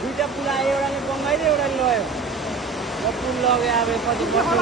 दुईटा पुला एउटाले बङ्गाइदियो एउटाले लयो र पुल लग्यो अब पछि पछि